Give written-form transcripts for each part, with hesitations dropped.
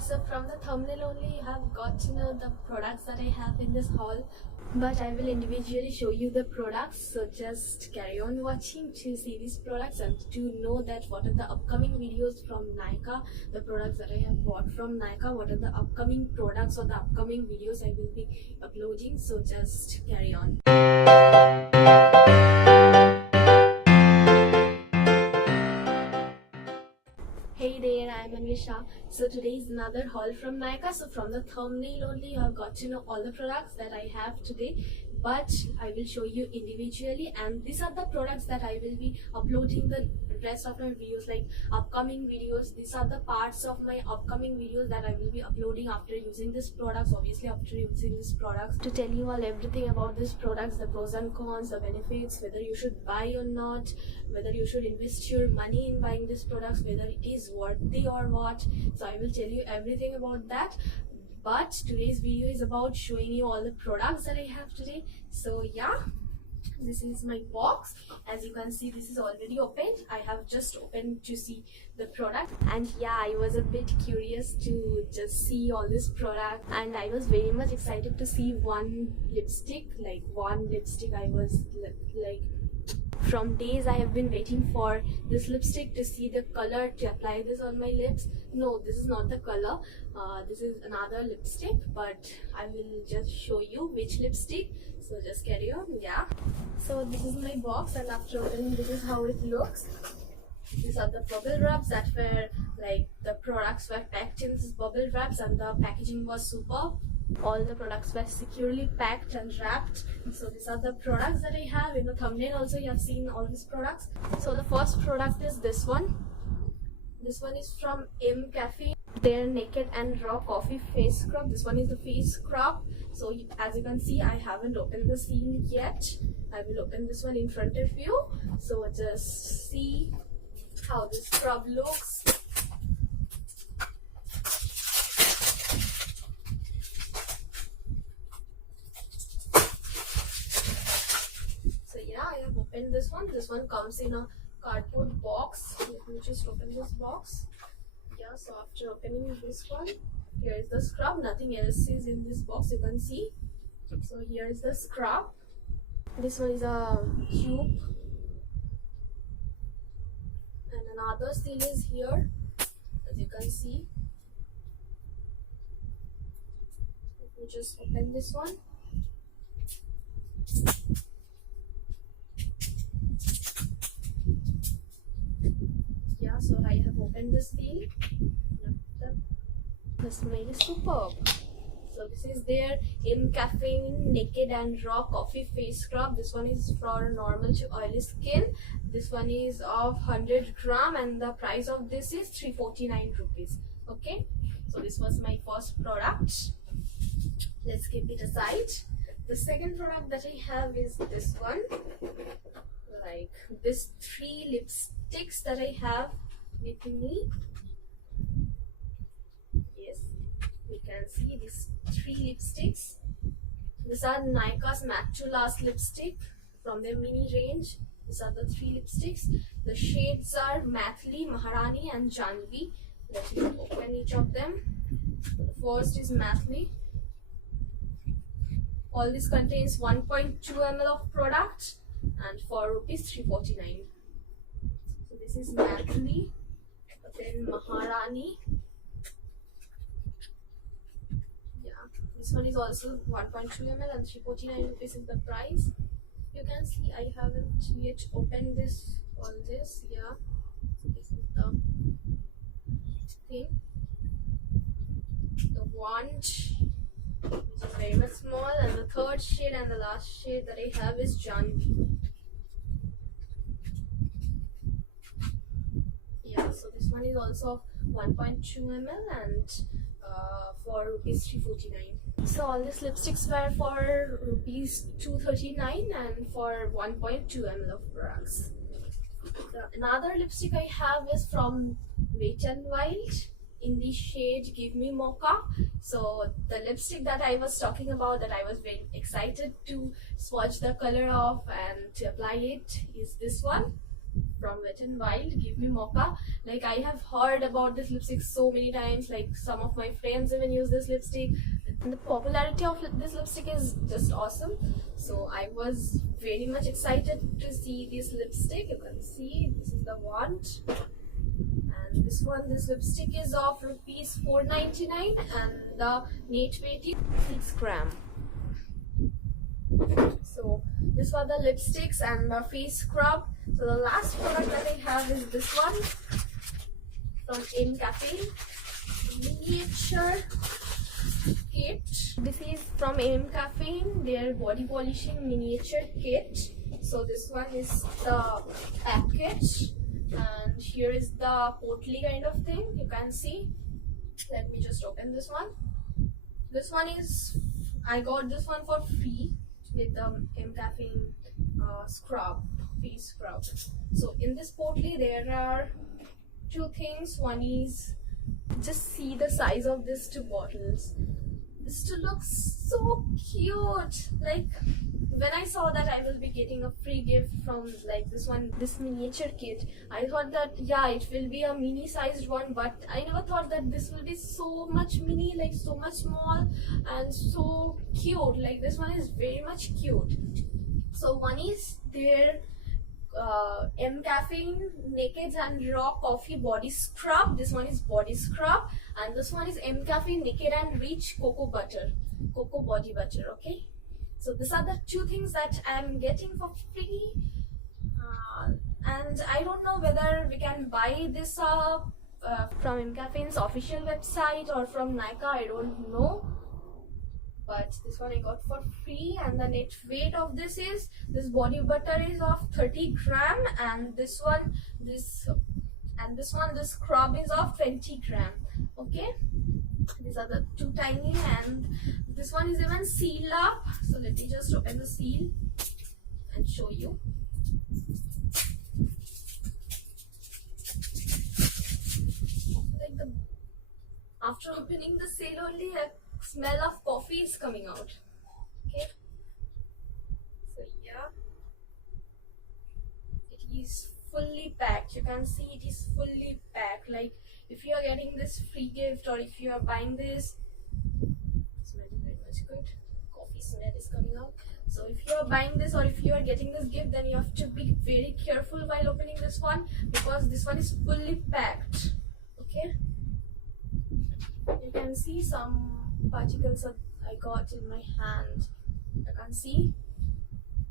So from the thumbnail only you have got to know the products that I have in this haul, but I will individually show you the products, so just carry on watching to see these products and to know that what are the upcoming videos from Nykaa, the products that I have bought from Nykaa, what are the upcoming products or the upcoming videos I will be uploading, so just carry on. Hey there, I am Anvisha. So today is another haul from Nykaa. So from the thumbnail only you have got to know all the products that I have today, but I will show you individually, and these are the products that I will be uploading the rest of my videos, like upcoming videos. These are the parts of my upcoming videos that I will be uploading after using these products, obviously after using these products, to tell you all everything about these products, the pros and cons, the benefits, whether you should buy or not, whether you should invest your money in buying these products, whether it is worthy or what. So I will tell you everything about that, but today's video is about showing you all the products that I have today. So yeah, this is my box. As you can see, this is already opened. I have just opened to see the product, and yeah, I was a bit curious to just see all this product, and I was very much excited to see one lipstick. I was like from days I have been waiting for this lipstick, to see the color, to apply this on my lips. No, this is not the color, this is another lipstick, but I will just show you which lipstick, so just carry on. Yeah, so this is my box, and after opening, this is how it looks. These are the bubble wraps that were like, the products were packed in this bubble wraps, and the packaging was superb. All the products were securely packed and wrapped. So these are the products that I have. In the thumbnail also you have seen all these products. So the first product is this one. This one is from M Cafe, their Naked and Raw Coffee Face Scrub. This one is the face scrub. So as you can see, I haven't opened the seal yet. I will open this one in front of you, so just see how this scrub looks. I have opened this one. This one comes in a cardboard box. Let me just open this box. Yeah, so after opening this one, here is the scrub. Nothing else is in this box, you can see. So here is the scrub. This one is a tube, and another seal is here, as you can see. Let me just open this one. So I have opened the seal. The smell is superb. So this is their M Cafe Naked and Raw Coffee Face Scrub. This one is for normal to oily skin. This one is of 100 gram, and the price of this is 349 rupees. Okay, so this was my first product. Let's keep it aside. The second product that I have is this one. Like this 3 lipsticks that I have with me. Yes, you can see these 3 lipsticks. These are Nykaa's Matte to Last lipstick from their mini range. These are the 3 lipsticks. The shades are Mathli, Maharani and Janvi. Let me open each of them. The first is Mathli. All this contains 1.2 ml of product and for rupees 349. So this is Mathli. Then Maharani. Yeah, this one is also 1.2 ml and 349 rupees is the price. You can see I haven't yet opened all this. Yeah, so this is the thing. The wand, which is very much small, and the third shade and the last shade that I have is Janvi. Yeah, so this one is also 1.2 ml and for rupees 349. So all these lipsticks were for rupees 239 and for 1.2 ml of products. Another lipstick I have is from Wet n Wild in the shade Give Me Mocha. So the lipstick that I was talking about, that I was very excited to swatch the color of and to apply it, is this one. from Wet n Wild, Give Me Mocha. Like, I have heard about this lipstick so many times. Like, some of my friends even use this lipstick. And the popularity of this lipstick is just awesome. So I was very much excited to see this lipstick. You can see this is the wand. And this lipstick is of rupees 499 and the net weight is 6 gram. So this were the lipsticks and the face scrub. So the last product that I have is this one from M Cafe miniature kit. This is from M Cafe, their body polishing miniature kit. So this one is the package, and here is the portly kind of thing. You can see. Let me just open this one. This one is, I got this one for free with the M Cafe scrub, face scrub. So in this portly there are two things. One is, just see the size of these two bottles. This two looks so cute. Like, when I saw that I will be getting a free gift from like this one, this miniature kit, I thought that yeah, it will be a mini sized one, but I never thought that this will be so much mini, like so much small and so cute. Like, this one is very much cute. So one is their M Caffeine Naked and Raw Coffee Body Scrub. This one is body scrub, and this one is M Caffeine Naked and Rich Cocoa Body Butter. Okay, so these are the two things that I'm getting for free, and I don't know whether we can buy this from M Caffeine's official website or from Nykaa. I don't know. But this one I got for free, and the net weight of this body butter is of 30 gram, and this scrub is of 20 gram. Okay, these are the two tiny, and this one is even sealed up. So let me just open the seal and show you. Like, after opening the seal only, smell of coffee is coming out. Okay, so yeah, it is fully packed. You can see it is fully packed. Like, if you are getting this free gift or if you are buying this, smelling very much good, coffee smell is coming out. So if you are buying this or if you are getting this gift, then you have to be very careful while opening this one, because this one is fully packed. Okay, you can see some particles that I got in my hand. I can see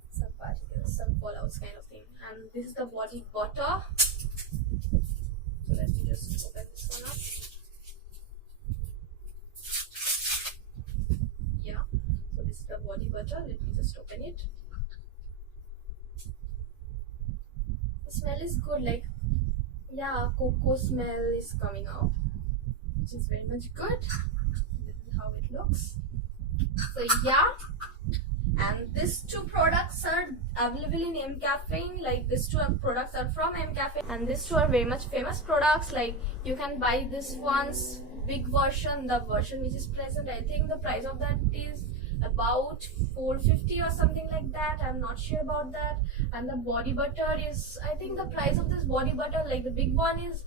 some particles, some fallouts kind of thing. And this is the body butter. So let me just open this one up. Yeah, so this is the body butter. Let me just open it. The smell is good. Like, yeah, cocoa smell is coming out, which is very much good. How it looks. So yeah, and these two products are available in M Caffeine. Like, these two products are from M Caffeine, and these two are very much famous products. Like, you can buy this one's big version, the version which is present. I think the price of that is about 450 or something like that. I'm not sure about that. And the body butter is, I think the price of this body butter, like the big one, is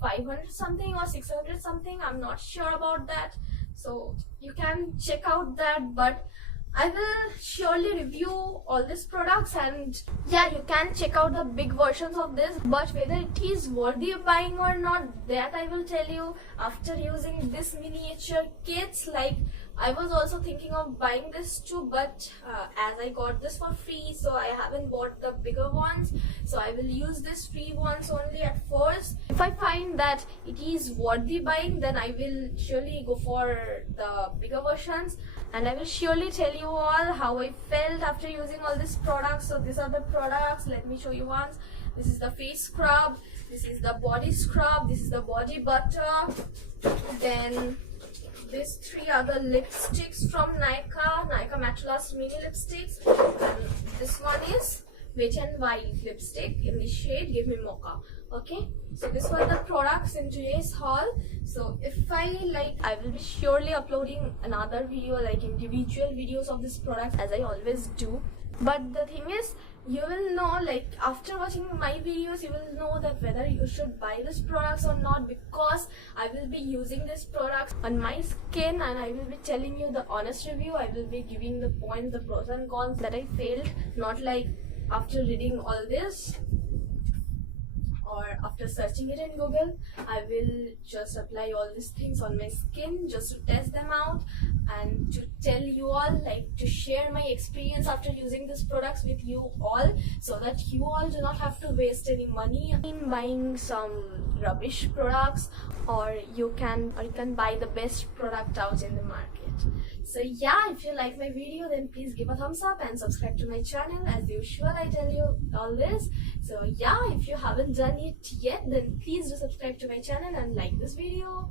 500 something or 600 something. I'm not sure about that, so you can check out that. But I will surely review all these products, and yeah, you can check out the big versions of this. But whether it is worthy of buying or not, that I will tell you after using this miniature kits. Like, I was also thinking of buying this too, but as I got this for free, so I haven't bought the bigger ones. So I will use this free ones only at first. If I find that it is worthy buying, then I will surely go for the bigger versions, and I will surely tell you all how I felt after using all these products. So these are the products. Let me show you once. This is the face scrub, this is the body scrub, this is the body butter, then these three are the lipsticks from Nykaa Matte Last Mini Lipsticks, and this one is Wet n Wild lipstick in the shade Give Me Mocha. Okay, so these were the products in today's haul. So if I like, I will be surely uploading another video, like individual videos of this product, as I always do. But the thing is, you will know, like after watching my videos, you will know that whether you should buy these products or not, because I will be using these products on my skin and I will be telling you the honest review. I will be giving the points, the pros and cons that I failed, not like after reading all this or after searching it in Google. I will just apply all these things on my skin just to test them out and to tell you all, like to share my experience after using these products with you all, so that you all do not have to waste any money in buying some rubbish products, or you can buy the best product out in the market. So yeah, if you like my video, then please give a thumbs up and subscribe to my channel. As usual, I tell you all this. So yeah, if you haven't done it yet, then please do subscribe to my channel and like this video.